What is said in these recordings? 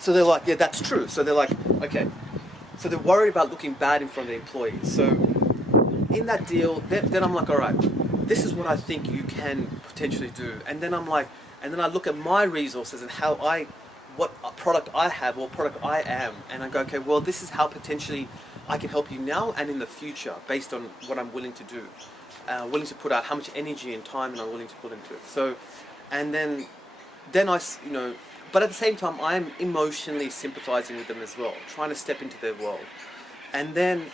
So they're like, yeah, that's true. So they're like, okay. So they're worried about looking bad in front of the employees. So in that deal, then I'm like, all right, this is what I think you can potentially do. And then I'm like, and then I look at my resources and what product I have or product I am, and I go, okay, well, this is how potentially I can help you now and in the future based on what I'm willing to do, willing to put out, how much energy and time and I'm willing to put into it. So, and then but at the same time, I'm emotionally sympathizing with them as well, trying to step into their world, and then.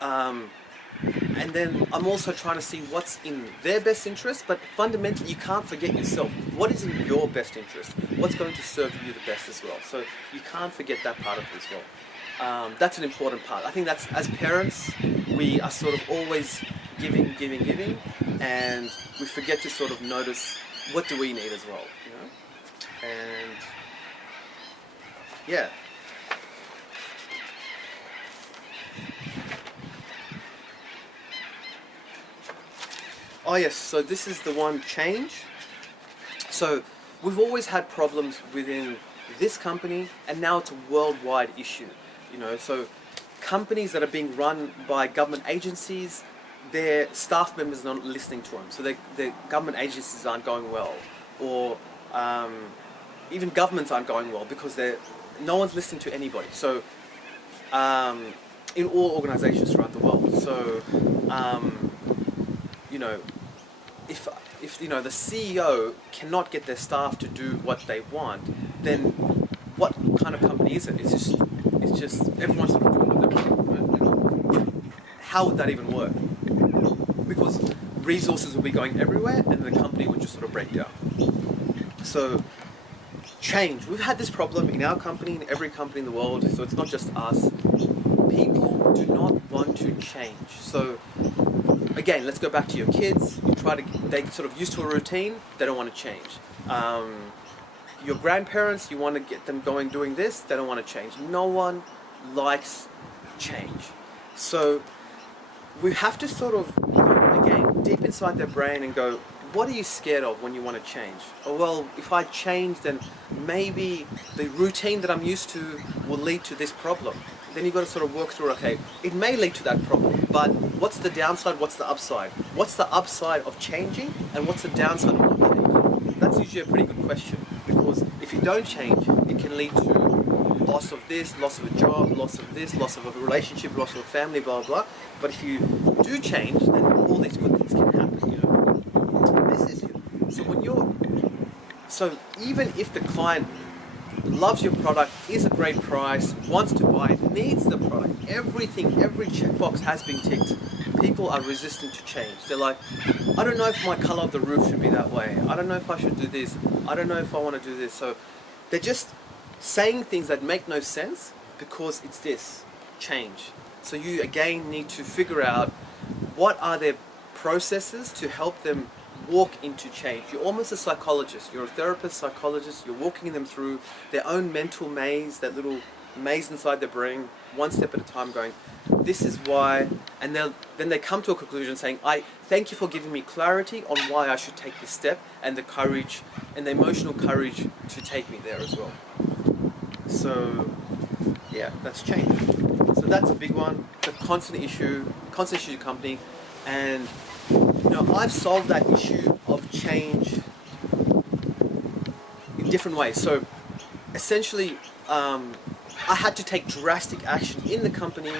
And then I'm also trying to see what's in their best interest, but fundamentally you can't forget yourself. What is in your best interest? What's going to serve you the best as well? So you can't forget that part of it as well. That's an important part. I think that's, as parents, we are sort of always giving, giving, giving, and we forget to sort of notice what do we need as well, you know? And yeah. Oh yes, so this is the one, change. So we've always had problems within this company, and now it's a worldwide issue. You know, so companies that are being run by government agencies, their staff members are not listening to them. So their government agencies aren't going well, or even governments aren't going well because no one's listening to anybody. So in all organizations throughout the world. So you know, if you know the CEO cannot get their staff to do what they want, then what kind of company is it? It's just everyone's sort of doing what they want. How would that even work? Because resources will be going everywhere, and the company would just sort of break down. So change. We've had this problem in our company, in every company in the world. So it's not just us. People do not want to change. So again, let's go back to your kids. They sort of used to a routine, they don't want to change. Your grandparents, you want to get them going doing this, they don't want to change. No one likes change. So we have to sort of, again, deep inside their brain and go, what are you scared of when you want to change? Oh, well, if I change, then maybe the routine that I'm used to will lead to this problem. Then you've got to sort of work through, okay, it may lead to that problem, but what's the downside, what's the upside? What's the upside of changing, and what's the downside of not changing? That's usually a pretty good question, because if you don't change, it can lead to loss of this, loss of a job, loss of this, loss of a relationship, loss of a family, blah, blah. But if you do change, then all these good things can happen, you know. This is it. So even if the client loves your product, is a great price, wants to buy it, needs the product, everything, every checkbox has been ticked, people are resistant to change. They're like, I don't know if my color of the roof should be that way. I don't know if I should do this. I don't know if I want to do this. So they're just saying things that make no sense because it's this, change. So you again need to figure out what are their processes to help them walk into change. You're almost a psychologist. You're a therapist, psychologist. You're walking them through their own mental maze, that little maze inside their brain, one step at a time, going, this is why, and then they come to a conclusion saying, I thank you for giving me clarity on why I should take this step, and the courage and the emotional courage to take me there as well. So yeah, that's change. So that's a big one. It's a constant issue company, and you know, I've solved that issue of change in different ways. So essentially, I had to take drastic action in the company,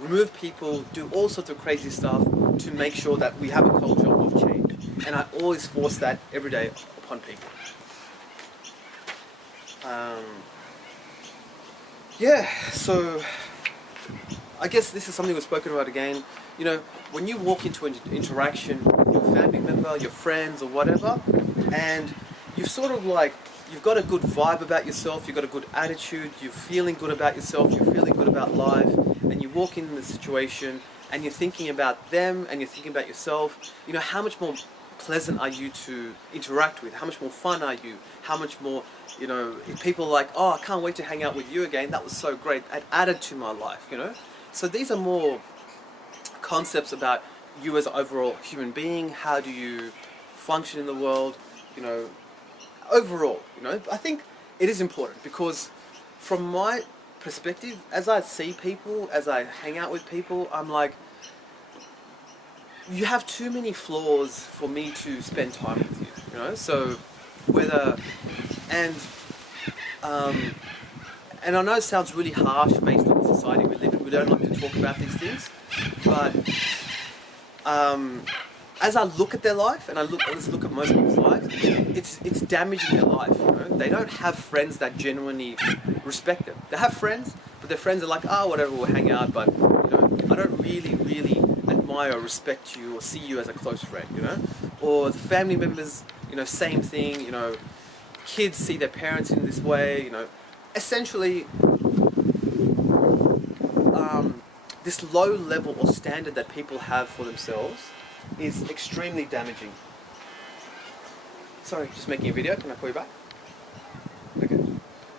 remove people, do all sorts of crazy stuff to make sure that we have a culture of change. And I always force that every day upon people. Yeah, so I guess this is something we've spoken about again. You know, when you walk into an interaction with your family member, your friends or whatever, and you've sort of like, you've got a good vibe about yourself, you've got a good attitude, you're feeling good about yourself, you're feeling good about life, and you walk in the situation and you're thinking about them and you're thinking about yourself, you know, how much more pleasant are you to interact with? How much more fun are you? How much more, you know, if people are like, oh, I can't wait to hang out with you again, that was so great, it added to my life, you know? So these are more concepts about you as an overall human being, how do you function in the world, you know, overall, you know. I think it is important because from my perspective, as I see people, as I hang out with people, I'm like, you have too many flaws for me to spend time with you, you know? So whether, and, um, and I know it sounds really harsh based on the society we live in, we don't like to talk about these things, but as I look at their life, and let's look at most people's lives, it's damaging their life. You know? They don't have friends that genuinely respect them. They have friends, but their friends are like, oh, whatever, we'll hang out, but you know, I don't really admire or respect you or see you as a close friend. You know, or the family members, you know, same thing. You know, kids see their parents in this way. You know, essentially. This low level or standard that people have for themselves is extremely damaging. Sorry, just making a video. Can I call you back? Okay.